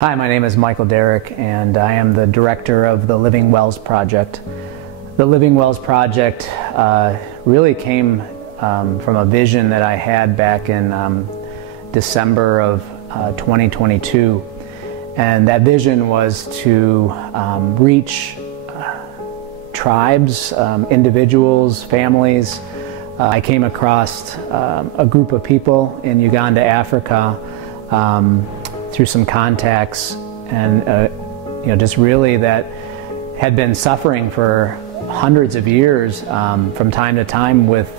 Hi, my name is Michael Derrick, and I am the director of the Living Wells Project. The Living Wells Project really came from a vision that I had back in December of 2022. And that vision was to reach tribes, individuals, families. I came across a group of people in Uganda, Africa, through some contacts, and just really that had been suffering for hundreds of years from time to time with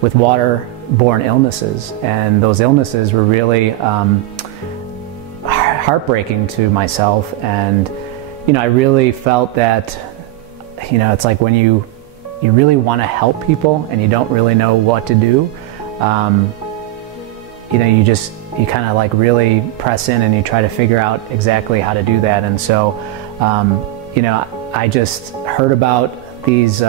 waterborne illnesses, and those illnesses were really heartbreaking to myself. And I really felt that it's like when you really want to help people and you don't really know what to do. You kind of like really press in and you try to figure out exactly how to do that. And so, I just heard about these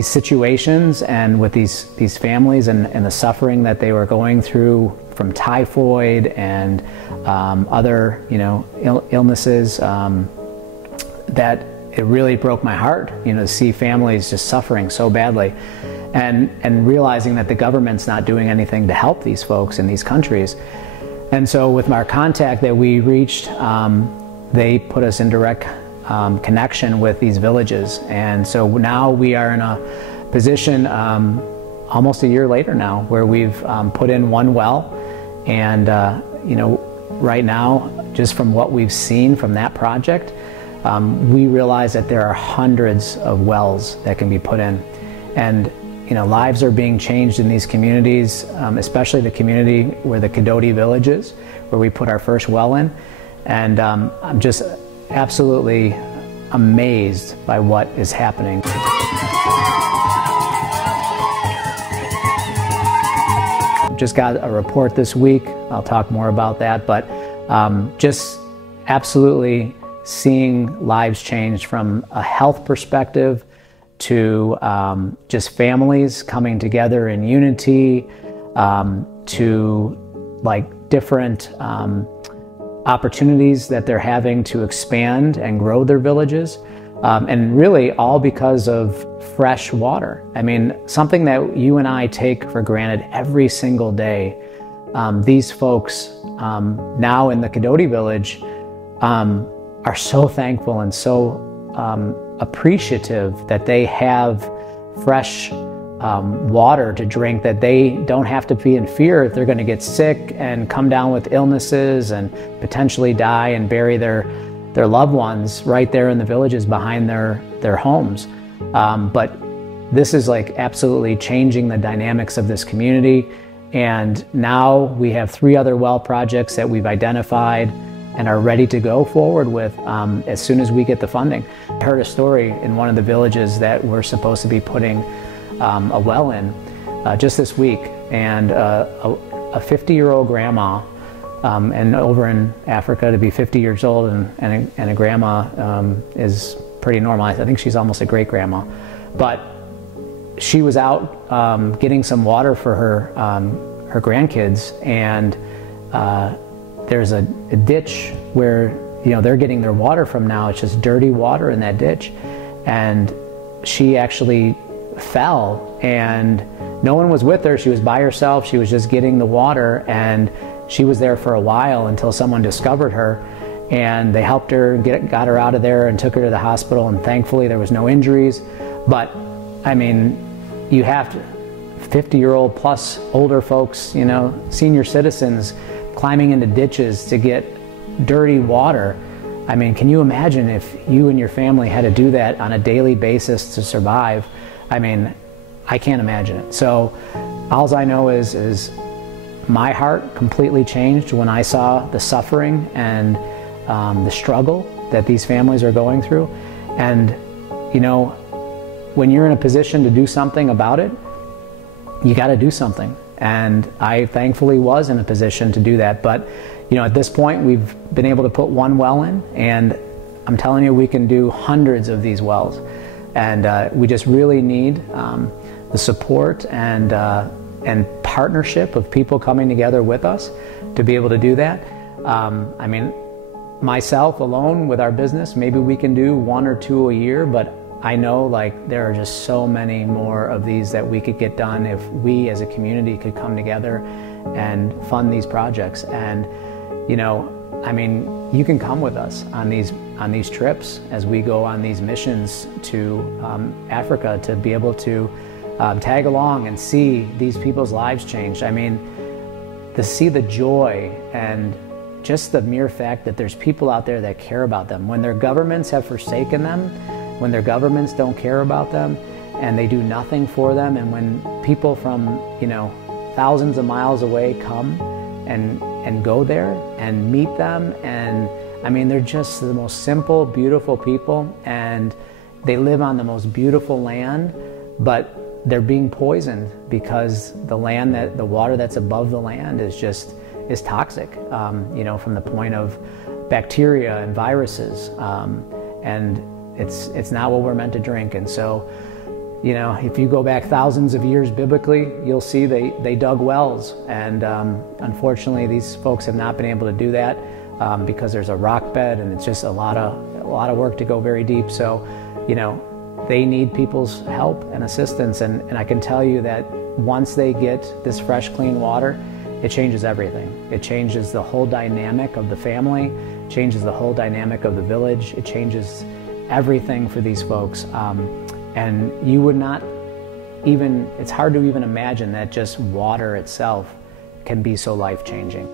situations and with these families and the suffering that they were going through from typhoid and other illnesses, that it really broke my heart, to see families just suffering so badly. And realizing that the government's not doing anything to help these folks in these countries. And so with our contact that we reached, they put us in direct connection with these villages. And so now we are in a position almost a year later now where we've put in one well. And right now, just from what we've seen from that project, we realize that there are hundreds of wells that can be put in. And lives are being changed in these communities, especially the community where the Kidoti village is, where we put our first well in. And I'm just absolutely amazed by what is happening. Just got a report this week. I'll talk more about that, but just absolutely seeing lives change from a health perspective to just families coming together in unity, to like different opportunities that they're having to expand and grow their villages, and really all because of fresh water. I mean, something that you and I take for granted every single day. These folks now in the Kidoti village are so thankful and so appreciative that they have fresh water to drink, that they don't have to be in fear if they're going to get sick and come down with illnesses and potentially die and bury their loved ones right there in the villages behind their homes. But this is like absolutely changing the dynamics of this community. And now we have 3 other well projects that we've identified and are ready to go forward with as soon as we get the funding. I heard a story in one of the villages that we're supposed to be putting a well in just this week, and a 50-year-old grandma, and over in Africa to be 50 years old and a grandma is pretty normal. I think she's almost a great-grandma. But she was out getting some water for her grandkids, and there's a ditch where they're getting their water from now. It's just dirty water in that ditch, and she actually fell, and no one was with her. She was by herself. She was just getting the water, and she was there for a while until someone discovered her, and they helped her, got her out of there and took her to the hospital, and thankfully there was no injuries. But I mean, you have 50-year-old plus older folks, senior citizens climbing into ditches to get dirty water. I mean, can you imagine if you and your family had to do that on a daily basis to survive? I mean, I can't imagine it. So all I know is my heart completely changed when I saw the suffering and the struggle that these families are going through. And when you're in a position to do something about it, you got to do something. And I thankfully was in a position to do that. But at this point, we've been able to put one well in, and I'm telling you, we can do hundreds of these wells. And we just really need the support and partnership of people coming together with us to be able to do that. I mean, myself alone with our business, maybe we can do 1 or 2 a year, but I know like there are just so many more of these that we could get done if we as a community could come together and fund these projects. And, you know, I mean, you can come with us on these trips as we go on these missions to Africa to be able to tag along and see these people's lives change. I mean, to see the joy and just the mere fact that there's people out there that care about them. When their governments have forsaken them, when their governments don't care about them and they do nothing for them, and when people from, you know, thousands of miles away come and go there and meet them, and I mean, they're just the most simple, beautiful people, and they live on the most beautiful land, but they're being poisoned because the water that's above the land is toxic, you know, from the point of bacteria and viruses, and it's not what we're meant to drink. And so, you know, if you go back thousands of years biblically, you'll see they dug wells, and unfortunately these folks have not been able to do that because there's a rock bed, and it's just a lot of work to go very deep. So, you know, they need people's help and assistance, and I can tell you that once they get this fresh, clean water, it changes everything. It changes the whole dynamic of the family, changes the whole dynamic of the village, it changes everything for these folks. And you would not even, it's hard to even imagine that just water itself can be so life-changing.